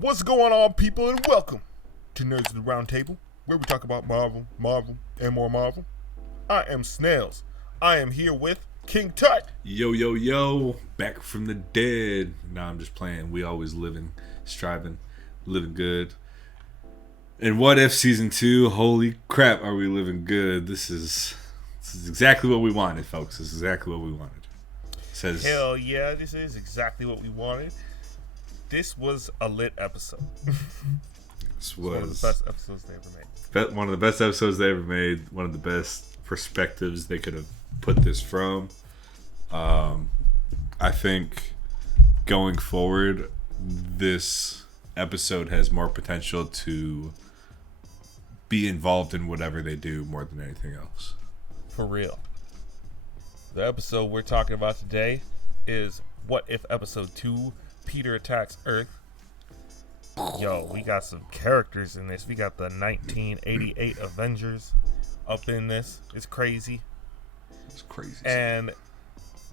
What's going on, people, and welcome to Nerds of the Round Table, where we talk about Marvel, and more Marvel. I am Snalez. I am here with King Tut. Yo, yo, yo, back from the dead. Nah, I'm just playing. We always living, striving, living good. And What If Season 2, holy crap, are we living good. This is exactly what we wanted, folks. This is exactly what we wanted. Hell yeah, this is exactly what we wanted. This was a lit episode. This was one of the best episodes they ever made. One of the best episodes they ever made. One of the best perspectives they could have put this from. I think going forward, this episode has more potential to be involved in whatever they do more than anything else. For real. The episode we're talking about today is What If Episode 2, Peter Attacks Earth. Yo, we got some characters in this. We got the 1988 Avengers up in this. It's crazy. It's crazy. And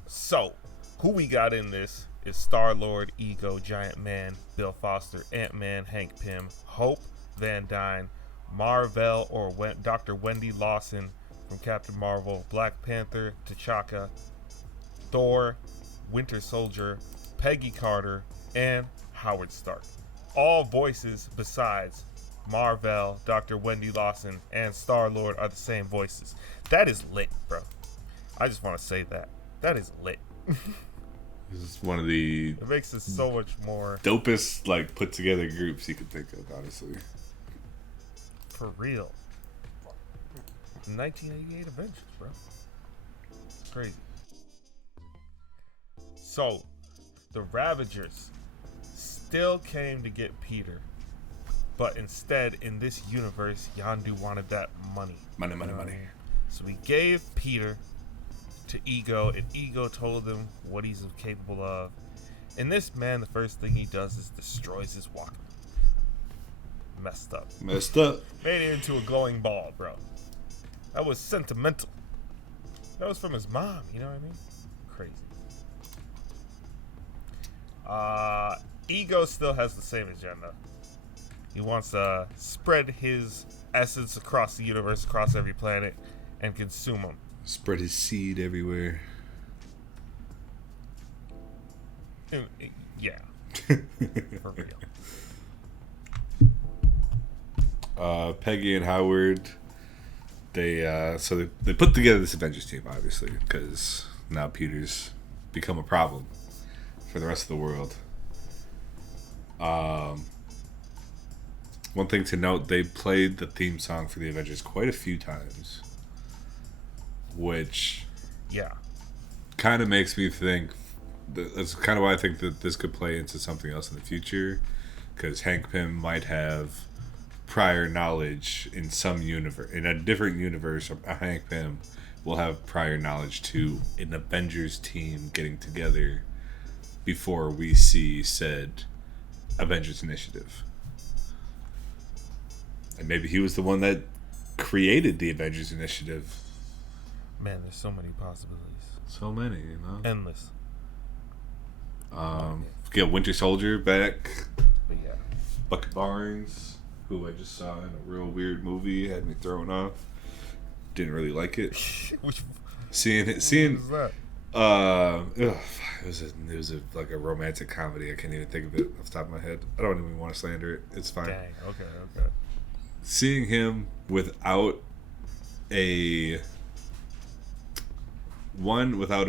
so, who we got in this is Star-Lord, Ego, Giant Man, Bill Foster, Ant-Man, Hank Pym, Hope Van Dyne, mar-vell or Dr. Wendy Lawson from Captain Marvel, Black Panther, T'Chaka, Thor, Winter Soldier, Peggy Carter, and Howard Stark. All voices besides mar-vell, Dr. Wendy Lawson, and Star-Lord are the same voices. That is lit, bro. I just want to say that. That is lit. This is one of the It makes it so much more dopest, like, put together groups you could think of, honestly. for real. 1988 Avengers, bro. It's crazy. So, the Ravagers still came to get Peter, but instead, in this universe, Yondu wanted that money. Money. So he gave Peter to Ego, and Ego told him what he's capable of. And this man, the first thing he does is destroys his Walkman. Messed up. Made it into a glowing ball, bro. That was sentimental. That was from his mom, you know what I mean? Crazy. Ego still has the same agenda. He wants to spread his essence across the universe, across every planet, and consume them. Spread his seed everywhere. Yeah. For real. Peggy and Howard, they put together this Avengers team, obviously, because now Peter's become a problem for the rest of the world. One thing to note, they played the theme song for the Avengers quite a few times, which kind of makes me think that's kind of why I think that this could play into something else in the future, because Hank Pym might have prior knowledge in some universe, in a different universe. Hank Pym will have prior knowledge to an Avengers team getting together before we see said Avengers initiative. And maybe he was the one that created the Avengers initiative. Man, there's so many possibilities. So many, you know? Endless. Get Winter Soldier back. But yeah. Bucky Barnes, who I just saw in a real weird movie, had me thrown off. Didn't really like it. Which seeing is that? It was like a romantic comedy. I can't even think of it off the top of my head. I don't even want to slander it. It's fine. Dang. Okay. Seeing him without a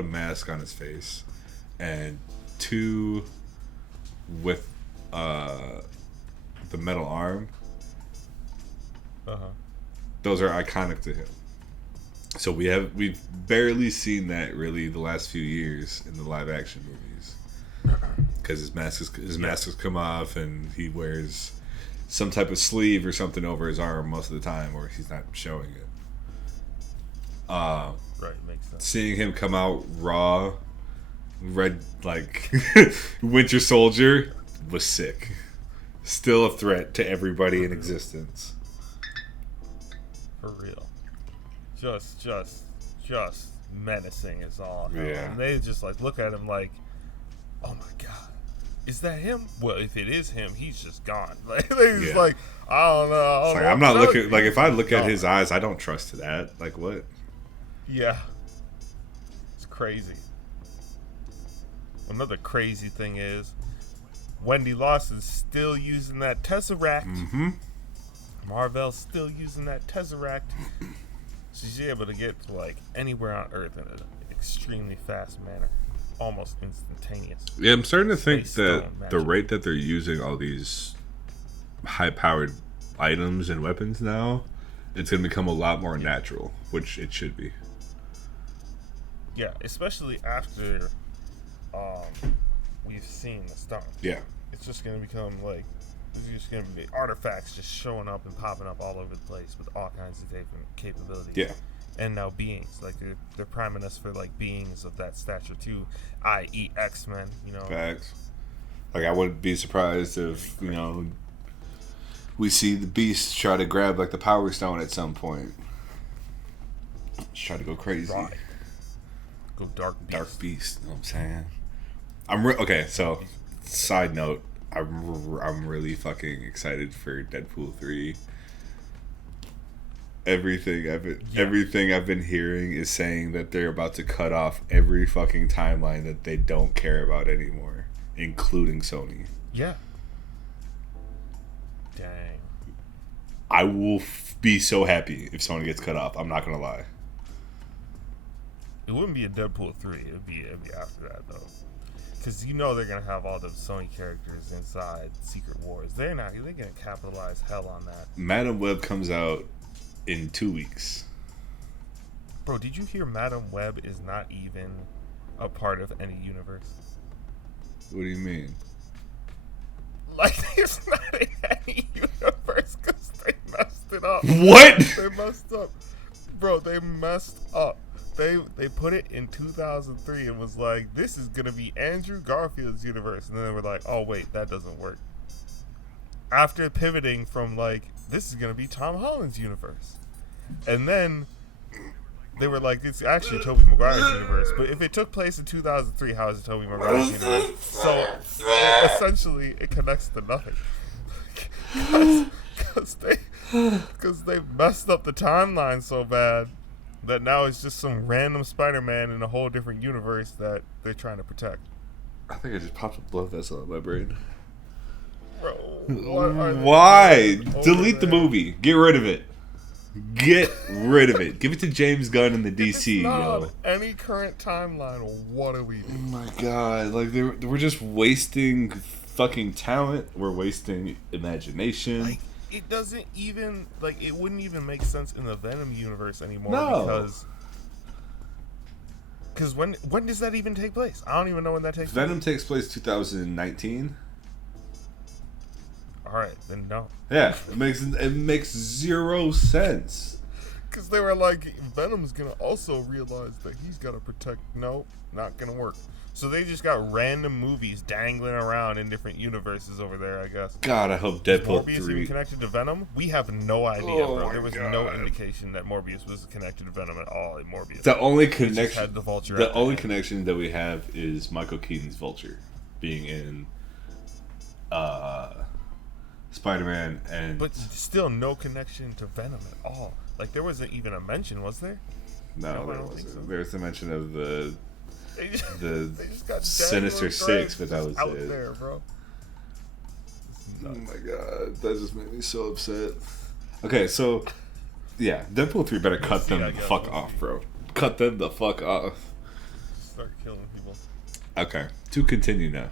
mask on his face, and two with the metal arm. Those are iconic to him. So we've barely seen that really the last few years in the live action movies, because his mask has come off and he wears some type of sleeve or something over his arm most of the time, or he's not showing it. Right, makes sense. Seeing him come out raw, red like Winter Soldier was sick. Still a threat to everybody in existence. For real. Just menacing is all. Yeah. And they just like look at him like, oh my god, is that him? Well, if it is him, he's just gone. Like, he's Yeah. like, I don't know. It's like, I'm not looking. Like, if I look at his eyes, I don't trust that. Like, what? Yeah. It's crazy. Another crazy thing is, Wendy Lawson's still using that Tesseract. Mm-hmm. Mar-vell's still using that Tesseract. She's able to get to, like, anywhere on Earth in an extremely fast manner. Almost instantaneous. Yeah, I'm starting to think Space that stone the magic. rate that they're using all these high-powered items and weapons now, it's going to become a lot more natural, which it should be. Yeah, especially after we've seen the stone. Yeah. It's just going to become, like, there's just going to be artifacts just showing up and popping up all over the place with all kinds of different capabilities. Yeah. And now beings, like they're priming us for like beings of that stature too, i.e. X-Men, you know. Facts. Like, I wouldn't be surprised if, we see the Beast try to grab, like, the Power Stone at some point. Just try to go crazy. Right. Go Dark Beast. Dark Beast, you know what I'm saying? Okay, so, side note, I'm really fucking excited for Deadpool 3. Everything I've been hearing is saying that they're about to cut off every fucking timeline that they don't care about anymore, including Sony. Yeah. Dang. I will be so happy if Sony gets cut off. I'm not gonna lie. It wouldn't be a Deadpool 3. It'd be after that though, because they're gonna have all the Sony characters inside Secret Wars. They're gonna capitalize hell on that. Madam Web comes out in 2 weeks. Bro, did you hear Madam Web is not even a part of any universe? What do you mean? Like, it's not in any universe because they messed it up. What? They messed up. Bro, they messed up. They put it in 2003 and was like, this is going to be Andrew Garfield's universe. And then they were like, oh, wait, that doesn't work. After pivoting from, like, this is going to be Tom Holland's universe. And then they were like, it's actually Tobey Maguire's universe. But if it took place in 2003, how is it Tobey Maguire's universe? So, essentially, it connects to nothing. Because they messed up the timeline so bad that now it's just some random Spider-Man in a whole different universe that they're trying to protect. I think I just popped a blood vessel in my brain. Bro, what are they Why? doing over Delete the there? movie. Get rid of it. Get rid of it. Give it to James Gunn and the If it's DC, not yo. on any current timeline, what are we Oh doing? my god. Like, we're just wasting fucking talent. We're wasting imagination. Like, it doesn't even, like, it wouldn't even make sense in the Venom universe anymore. No. Because when does that even take place? I don't even know when that takes Venom takes place 2019. place. Alright, then no. Yeah, it makes zero sense. Because they were like, Venom's going to also realize that he's got to protect. No, not going to work. So they just got random movies dangling around in different universes over there, I guess. God, I hope Is Deadpool Morbius 3. even connected to Venom? We have no idea, Oh bro. my There was God. no indication that Morbius was connected to Venom at all in Morbius. The only He just had connection, the Vulture the at the only end. connection that we have is Michael Keaton's Vulture being in Spider-Man, and But still no connection to Venom at all. Like, there wasn't even a mention, was there? no, I there don't think wasn't. so. There's a mention of the They just, the they just got Sinister dangling Six, threads but that just was out it. there, bro. Oh my god, that just made me so upset. Okay, so yeah, Deadpool 3 better cut see, them I the guess. fuck off, bro. Cut them the fuck off. Start killing people. Okay, to continue now.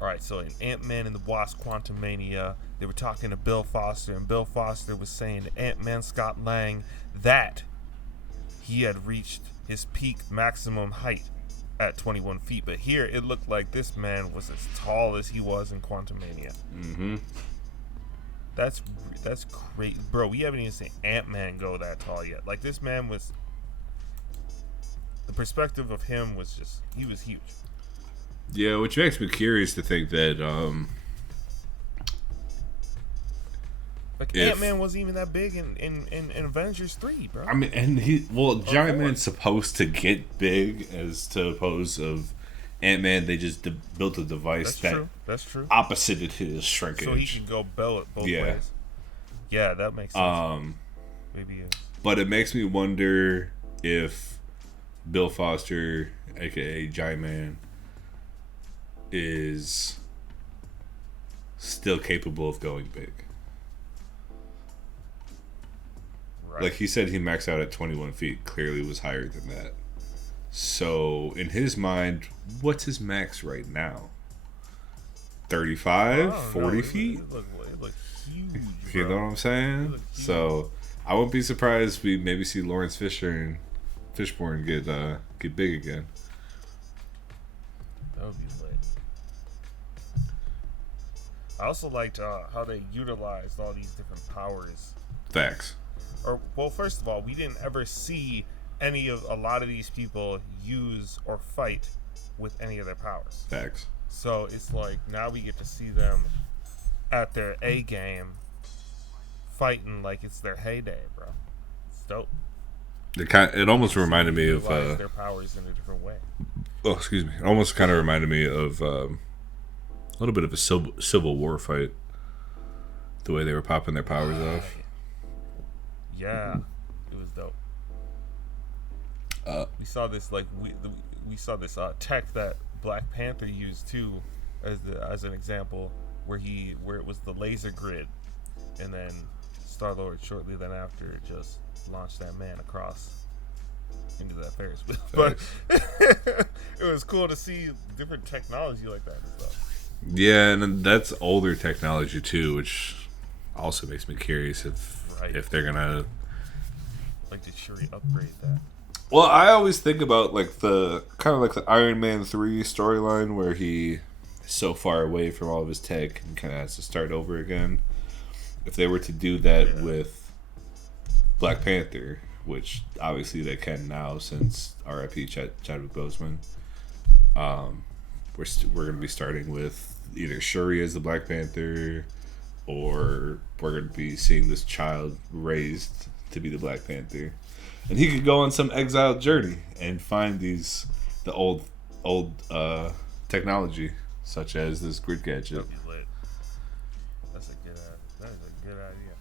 Alright, so in Ant-Man and the Wasp Quantumania, they were talking to Bill Foster, and Bill Foster was saying to Ant-Man Scott Lang that he had reached his peak maximum height at 21 feet. But here, it looked like this man was as tall as he was in Quantumania. Mm-hmm. That's crazy. Bro, we haven't even seen Ant-Man go that tall yet. Like, this man was... The perspective of him was just... He was huge. Yeah, which makes me curious to think that Like, If- Ant-Man wasn't even that big in Avengers 3, bro. I mean, and Giant Man's supposed to get big as to oppose of Ant-Man, they just built a device That's true. opposited his shrinkage. So he can go both ways. Yeah, that makes sense. Maybe. But it makes me wonder if Bill Foster, aka Giant Man, is still capable of going big. Right. Like he said, he maxed out at 21 feet. Clearly, was higher than that. So, in his mind, what's his max right now? 35, 40 feet? It looked huge. You know what I'm saying? So, I wouldn't be surprised we maybe see Lawrence Fishburne get big again. That would be lit. I also liked how they utilized all these different powers. Facts. First of all, we didn't ever see a lot of these people use or fight with any of their powers. Facts. So it's like now we get to see them at their A game fighting like it's their heyday, bro. It's dope. It almost reminded me of their powers in a different way. Oh, excuse me. It almost kind of reminded me of a little bit of a civil war fight. The way they were popping their powers off. Yeah, it was dope. We saw this we saw this tech that Black Panther used too, as an example, where it was the laser grid, and then Star-Lord shortly then after just launched that man across into that Ferris wheel. But it was cool to see different technology like that and stuff. Yeah, and that's older technology too, which also makes me curious if they're gonna did Shuri upgrade that? Well, I always think about the Iron Man 3 storyline where he is so far away from all of his tech and kind of has to start over again. If they were to do that with Black Panther, which obviously they can now since R.I.P. Chadwick Boseman, we're going to be starting with either Shuri as the Black Panther, or we're going to be seeing this child raised to be the Black Panther. And he could go on some exiled journey and find the old technology, such as this grid gadget. That'd be lit. That is a good idea.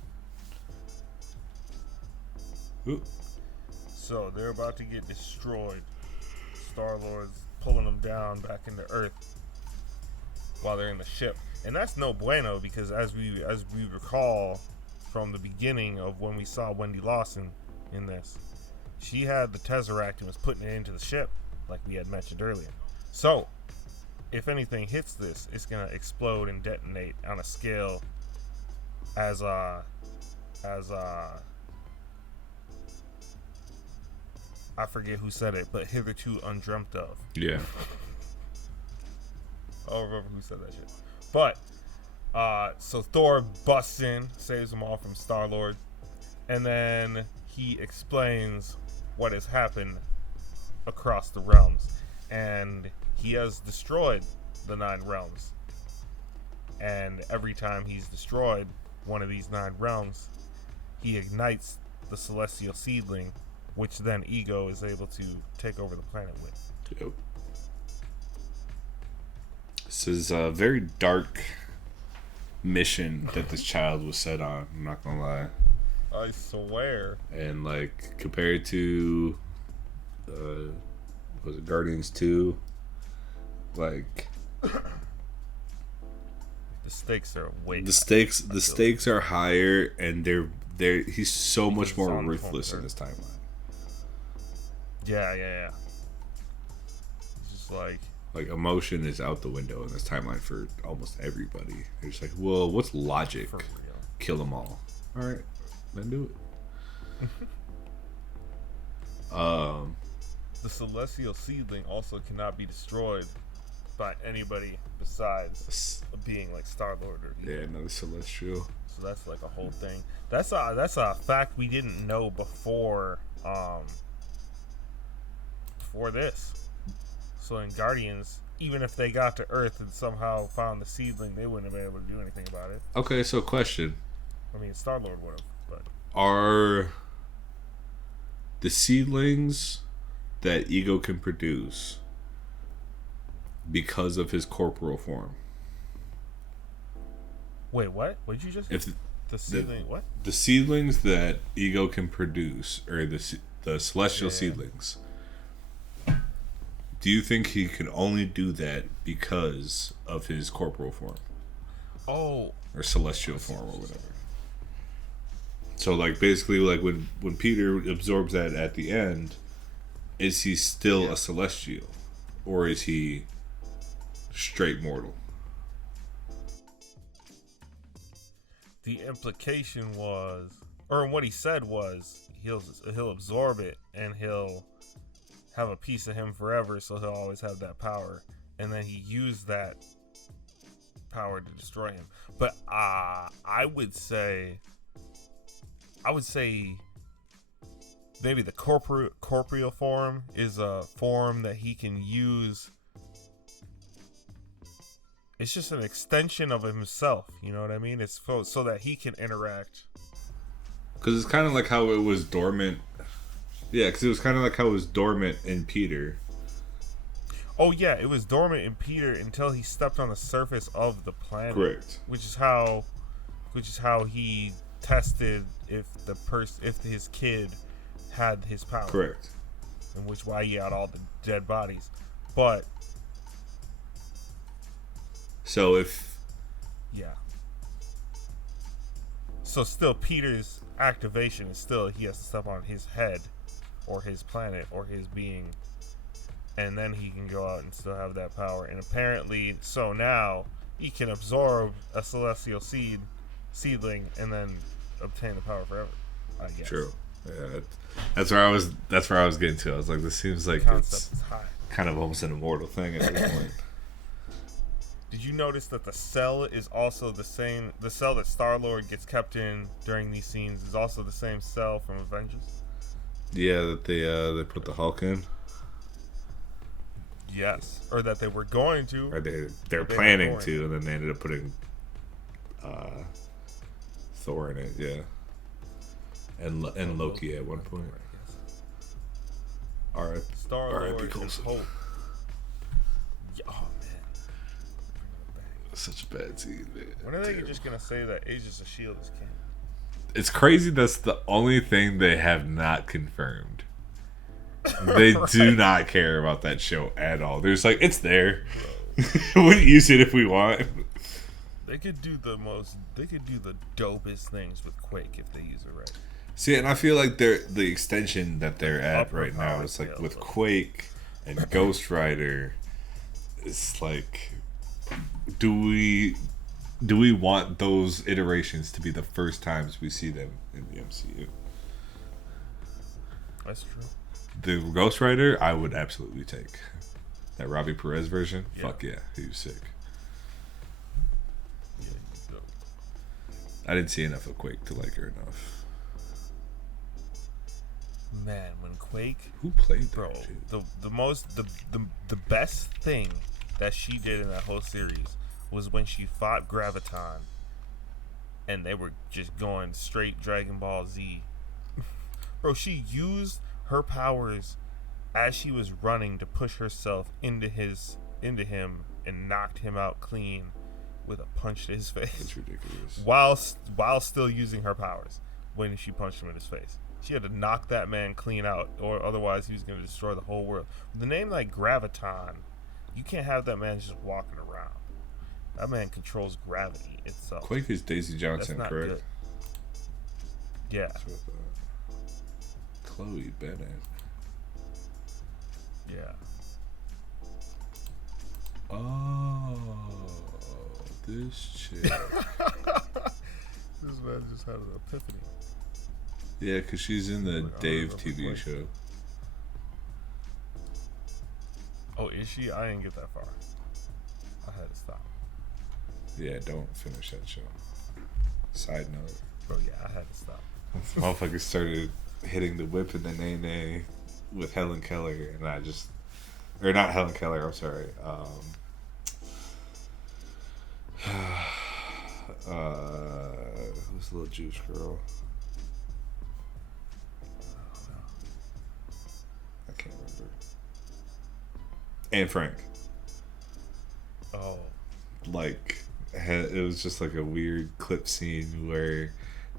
Ooh. So they're about to get destroyed. Star-Lord's pulling them down back into Earth while they're in the ship, and that's no bueno because as we recall from the beginning of when we saw Wendy Lawson in this, she had the Tesseract and was putting it into the ship, like we had mentioned earlier. So, if anything hits this, it's gonna explode and detonate on a scale as I forget who said it, but hitherto undreamt of. Yeah. I don't remember who said that shit. But so Thor busts in, saves them all from Star-Lord, and then he explains what has happened across the realms, and he has destroyed the 9 realms, and every time he's destroyed one of these 9 realms, he ignites the celestial seedling, which then Ego is able to take over the planet with. Yep. This is a very dark mission that this child was set on, I'm not gonna lie. I swear. And compared to was it Guardians 2? The stakes are way the stakes are higher, and he's so much more ruthless in this timeline. Yeah. It's just emotion is out the window in this timeline for almost everybody. They're just well, what's logic? For real. Kill them all. All right, then do it. The celestial seedling also cannot be destroyed by anybody besides a being like Star-Lord or Ego. Yeah, another celestial. So that's a whole thing. That's a fact we didn't know before this. So in Guardians, even if they got to Earth and somehow found the seedling, they wouldn't have been able to do anything about it. Okay, so question. I mean, Star-Lord would have, but are the seedlings that Ego can produce, because of his corporeal form. Wait, what? What did you just? If The seedling, what? the seedlings that Ego can produce, or the celestial seedlings, do you think he can only do that because of his corporal form? Oh. Or celestial form, or whatever. So, like, basically, like, when Peter absorbs that at the end, is he still a celestial? Or is he straight mortal? The implication was, or what he said was, he'll absorb it and he'll have a piece of him forever, so he'll always have that power. And then he used that power to destroy him. But I would say maybe the corporeal form is a form that he can use. It's just an extension of himself, you know what I mean? It's so that he can interact. Because it's kind of like how it was dormant. Yeah, because it was kind of like how it was dormant in Peter. Oh yeah, it was dormant in Peter until he stepped on the surface of the planet. Correct. Which is how he tested if his kid had his power. Correct. And which why he had all the dead bodies. But so if so still Peter's activation is still he has to step on his head or his planet or his being, and then he can go out and still have that power. And apparently so now he can absorb a celestial seedling and then obtain the power forever, I guess. True. Yeah, that's where I was getting to. I was like, this seems like it's kind of almost an immortal thing at this point. Did you notice that the cell is also the same? The cell that Star-Lord gets kept in during these scenes is also the same cell from Avengers. Yeah, that they put the Hulk in. Yes, or that they were going to. Or they're planning to, and then they ended up putting Thor in it. Yeah, and Loki at one point. All right, Star-Lord is Hope. Oh man. Such a bad scene, man. When are they just gonna say that Agents of S.H.I.E.L.D. is canon? It's crazy. That's the only thing they have not confirmed. They do not care about that show at all. They're just like, it's there. We'll use it if we want. They could do the dopest things with Quake if they use it right. See, and I feel like the extension that they're at right now is like with Quake and Ghost Rider. It's like, do we want those iterations to be the first times we see them in the MCU? That's true. The Ghost Rider, I would absolutely take. That Robbie Perez version, fuck yeah, he was sick. Yeah, he's dope. I didn't see enough of Quake to like her enough. Man, when Quake, who played that, bro? dude? The best thing that she did in that whole series was when she fought Graviton, and they were just going straight Dragon Ball Z. Bro, she used her powers as she was running to push herself into him and knocked him out clean with a punch to his face. That's ridiculous. While still using her powers when she punched him in his face. She had to knock that man clean out, or otherwise he was going to destroy the whole world. With a name like Graviton, you can't have that man just walking around. That man controls gravity itself. Quake is Daisy Johnson, That's not correct? good. Yeah. That's what Chloe Bennett. Yeah. Oh, this chick. This man just had an epiphany. Yeah, because she's in the Dave TV Quake. show. Oh, is she? I didn't get that far. I had to stop. Yeah, don't finish that show. Side note. Bro, yeah, I had to stop. Motherfuckers started hitting the whip in the nay with Helen Keller, and I just, or not Helen Keller, I'm sorry. Who's the little Jewish girl? I can't remember. Anne Frank. like it was just like a weird clip scene where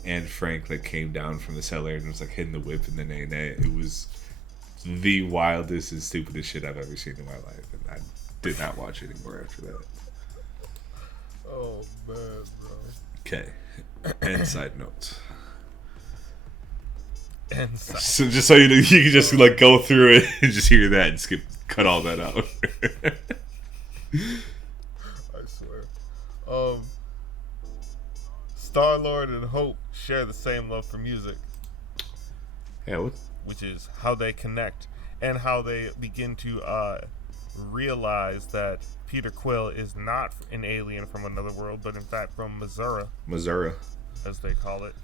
Anne Frank like came down from the cellar and was like hitting the whip and then it was the wildest and stupidest shit I've ever seen in my life, and I did not watch it anymore after that. Oh man, bro. Okay. And side notes. And side. So just so you know, you can just like go through it and just hear that and cut all that out. I swear. Star-Lord and Hope share the same love for music. Yeah, what? Which is how they connect and how they begin to realize that Peter Quill is not an alien from another world, but in fact from Missouri, as they call it.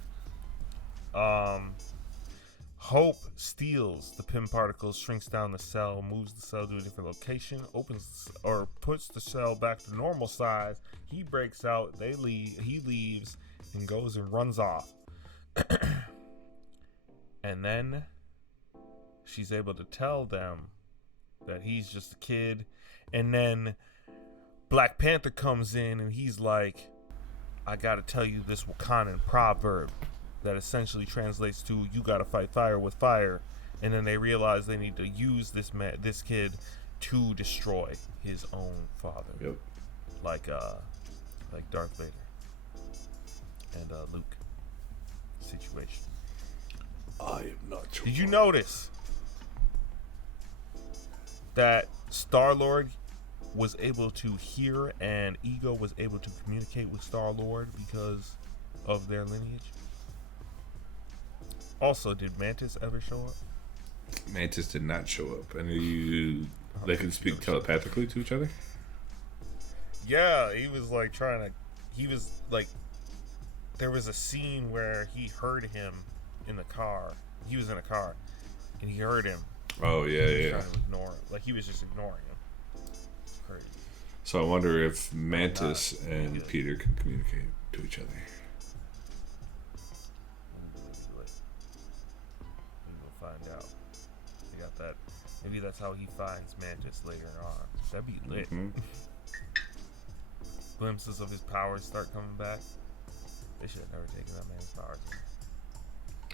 Hope steals the Pym particles, shrinks down the cell, moves the cell to a different location, opens or puts the cell back to normal size. He breaks out, he leaves, and goes and runs off. And then she's able to tell them that he's just a kid. And then Black Panther comes in and he's like, I gotta tell you this Wakandan proverb that essentially translates to, you gotta fight fire with fire. And then they realize they need to use this kid to destroy his own father. Yep. Like Darth Vader and Luke situation. I am not sure. Did you notice that Star-Lord was able to hear and Ego was able to communicate with Star-Lord because of their lineage? Also, did Mantis ever show up? Mantis did not show up. I knew they could speak telepathically to each other. Yeah, he was like there was a scene where he heard him in the car. He was in a car and he heard him. Oh yeah, yeah. Trying to ignore him. Like he was just ignoring him. It's crazy. So I wonder if Mantis and Peter can communicate to each other. We'll find out. We got that. Maybe that's how he finds Mantis later on. That'd be lit. Mm-hmm. Glimpses of his powers start coming back. They should have never taken that man's powers.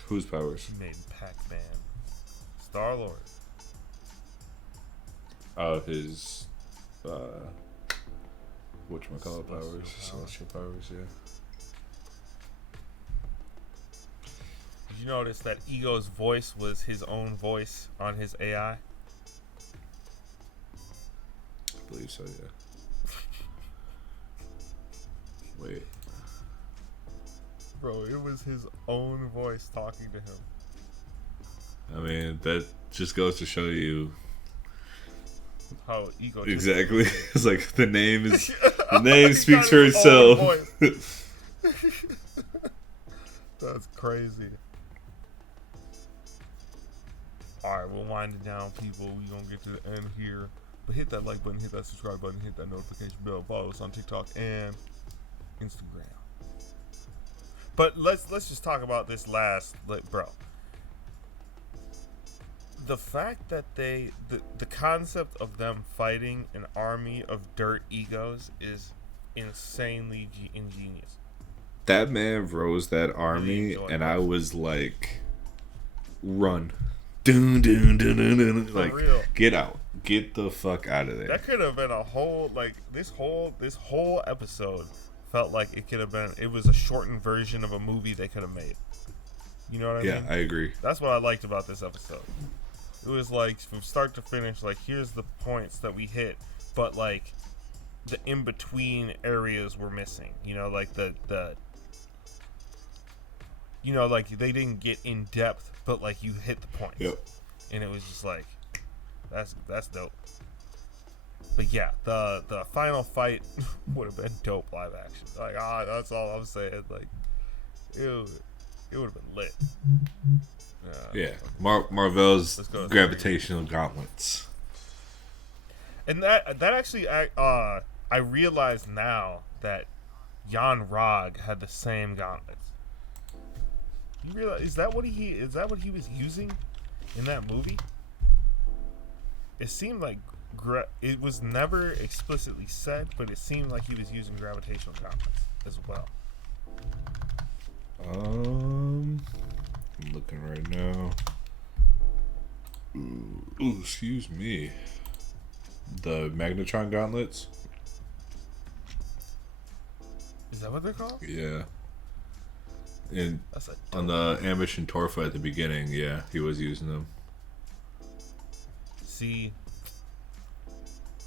Whose powers? He made Pac-Man. Star-Lord. His whatchamacallit powers. Celestial powers, yeah. Did you notice that Ego's voice was his own voice on his AI? I believe so, yeah. Wait. Bro, it was his own voice talking to him. I mean, that just goes to show you how Ego exactly. It's like the name speaks for itself. That's crazy. Alright, we'll wind it down, people. We're gonna get to the end here. But hit that like button, hit that subscribe button, hit that notification bell, follow us on TikTok and Instagram. But let's just talk about this last, bro. The fact that the concept of them fighting an army of dirt egos is insanely ingenious. That man rose that army, and I was like, run. Dun, dun, dun, dun, dun. Like, real. Get out. Get the fuck out of there. That could have been a whole, like, this whole episode felt like it could have been, it was a shortened version of a movie they could have made. You know what I mean? Yeah, I agree. That's what I liked about this episode. It was like, from start to finish, like, here's the points that we hit, but, like, the in-between areas were missing. You know, like, you know, like, they didn't get in depth, but, like, you hit the points. Yep. And it was just like, that's dope. But yeah, the final fight would have been dope live action. Like, that's all I'm saying. Like, it would have been lit. Yeah, mar-vell's gravitational gauntlets. And that actually, I realize now that Jan Rog had the same gauntlets. You realize, is that what he was using in that movie? It seemed like it was never explicitly said, but it seemed like he was using gravitational gauntlets as well. I'm looking right now. Ooh, excuse me. The Magnetron gauntlets. Is that what they're called? Yeah. And That's on the Ambition Torfa at the beginning, yeah, he was using them. See,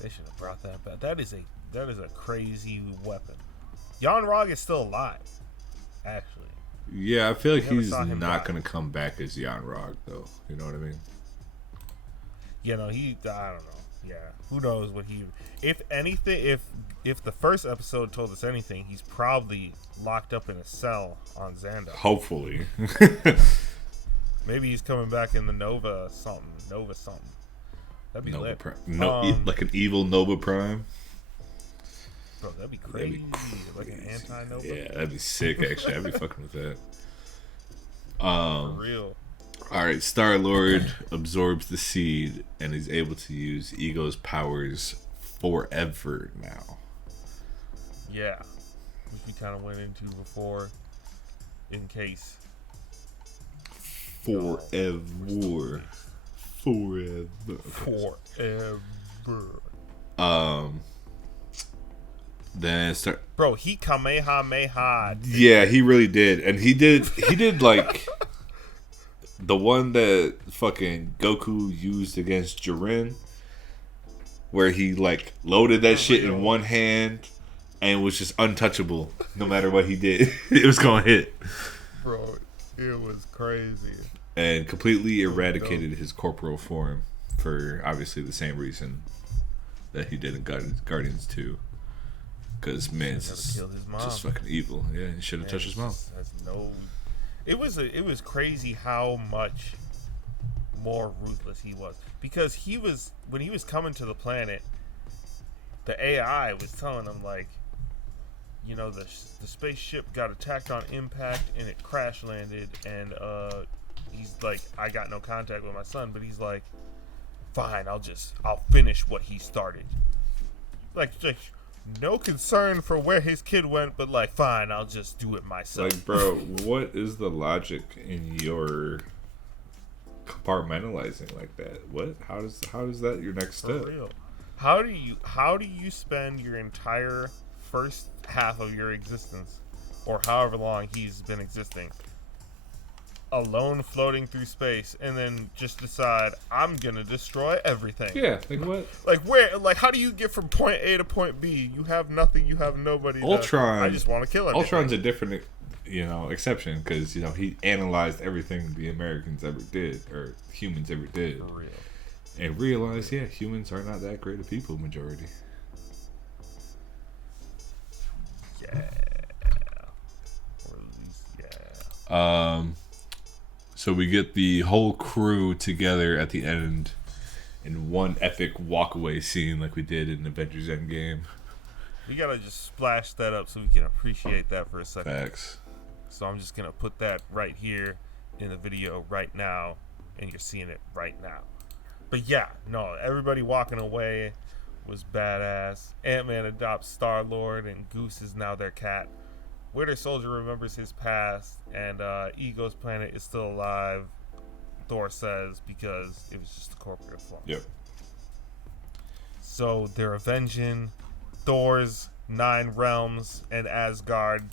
they should have brought that back. That is a crazy weapon. Jan Rog is still alive, actually. Yeah, I feel like he's saw him not die. going to come back as Jan Rog, though. You know what I mean? You know, I don't know. Yeah, who knows what he? If anything, if the first episode told us anything, he's probably locked up in a cell on Xandar. Hopefully. Maybe he's coming back in the Nova something. That'd be Nova lit. Prime. Like an evil Nova Prime. Bro, that'd be crazy. Like an anti-Nova. Yeah, that'd be sick, actually. I'd be fucking with that. For real. Alright, Star-Lord absorbs the seed and is able to use Ego's powers forever now. Yeah. Which we kind of went into before. In case. Forever. Then Bro, he Kamehameha. Yeah, he really did. And he did like the one that fucking Goku used against Jiren, where he like loaded that shit in one hand and was just untouchable no matter what he did. It was gonna hit. Bro, it was crazy. And completely eradicated his corporal form for obviously the same reason that he did in Guardians 2. Because man, it's just fucking evil. Yeah, he should have touched his mom. It was crazy how much more ruthless he was, because when he was coming to the planet, the AI was telling him like, you know, the spaceship got attacked on impact and it crash landed, and he's like, I got no contact with my son, but he's like, fine, I'll finish what he started. Like no concern for where his kid went, but like, fine, I'll just do it myself. Like, bro, what is the logic in your compartmentalizing like that? What? How is that your next step? For real. How do you spend your entire first half of your existence, or however long he's been existing, alone floating through space, and then just decide, I'm gonna destroy everything? Yeah, like what? Like where? Like how do you get from point A to point B? You have nothing. You have nobody. Ultron. I just want to kill everything. Ultron's a different, exception, because he analyzed everything the Americans ever did, or humans ever did, For real. and realized, humans are not that great of people, majority. Yeah. Or at least, yeah. So we get the whole crew together at the end in one epic walkaway scene like we did in Avengers Endgame. We gotta just splash that up so we can appreciate that for a second. Facts. So I'm just gonna put that right here in the video right now, and you're seeing it right now. But yeah, no, everybody walking away was badass. Ant-Man adopts Star-Lord, and Goose is now their cat. Winter Soldier remembers his past, and Ego's planet is still alive, Thor says, because it was just a corporate flaw. Yep. So they're avenging Thor's 9 realms and Asgard,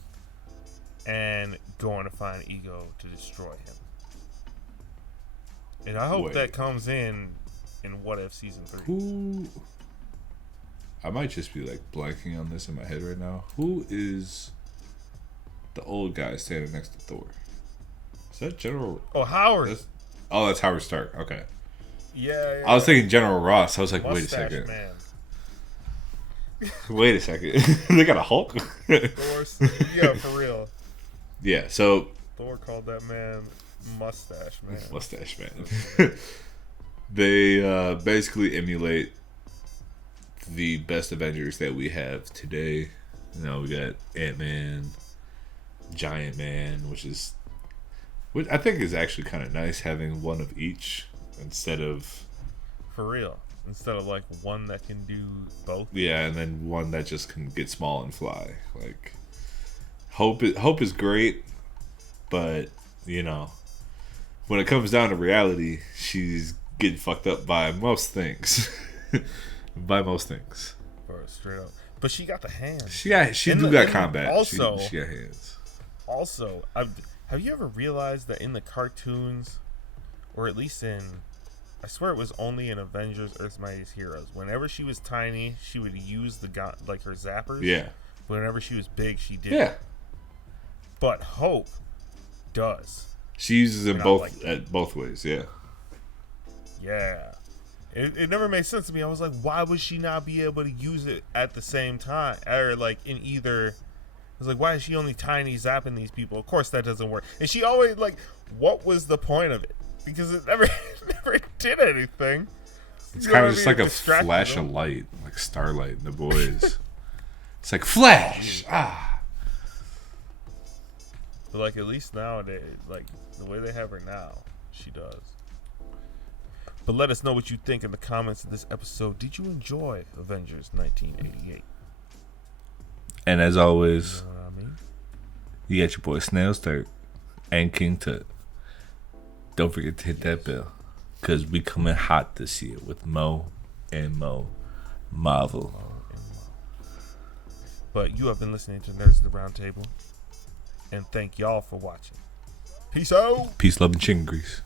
and going to find Ego to destroy him. And I hope that comes in What If Season 3. Who? I might just be like blanking on this in my head right now. Who is the old guy standing next to Thor? Is that General? Oh, Howard. That's Howard Stark. Okay. Yeah. I was thinking General Ross. I was like, Mustache wait a second. Man. Wait a second. They got a Hulk? Yeah, for real. Yeah, so Thor called that man Mustache Man. Mustache Man. They basically emulate the best Avengers that we have today. We got Ant-Man, Giant Man, which I think is actually kind of nice having one of each instead of For real. instead of like one that can do both. Yeah, and then one that just can get small and fly. Like Hope is great, but when it comes down to reality, she's getting fucked up by most things. By most things. Or straight up. But she got the hands. She got combat. Also, she got hands. Also, have you ever realized that in the cartoons, or at least I swear it was only in Avengers Earth's Mightiest Heroes, whenever she was tiny, she would use her zappers. Yeah. Whenever she was big, she didn't. Yeah. But Hope does. She uses it both ways, yeah. Yeah. It never made sense to me. I was like, why would she not be able to use it at the same time? Or like in either... I was like, why is she only tiny zapping these people? Of course that doesn't work. And she always, like, what was the point of it? Because it never did anything. It's kind of just like a flash of light, like Starlight in The Boys. It's like, flash! Ah! But, like, at least nowadays, like, the way they have her now, she does. But let us know what you think in the comments of this episode. Did you enjoy Avengers 1988? And as always, You know what I mean? you got your boy Snalez Third and King Tut. Don't forget to hit that bell, because we coming hot this year with Mo and Mo Marvel. But you have been listening to Nerds at the Round Table, and thank y'all for watching. Peace out. Peace, love, and chicken grease.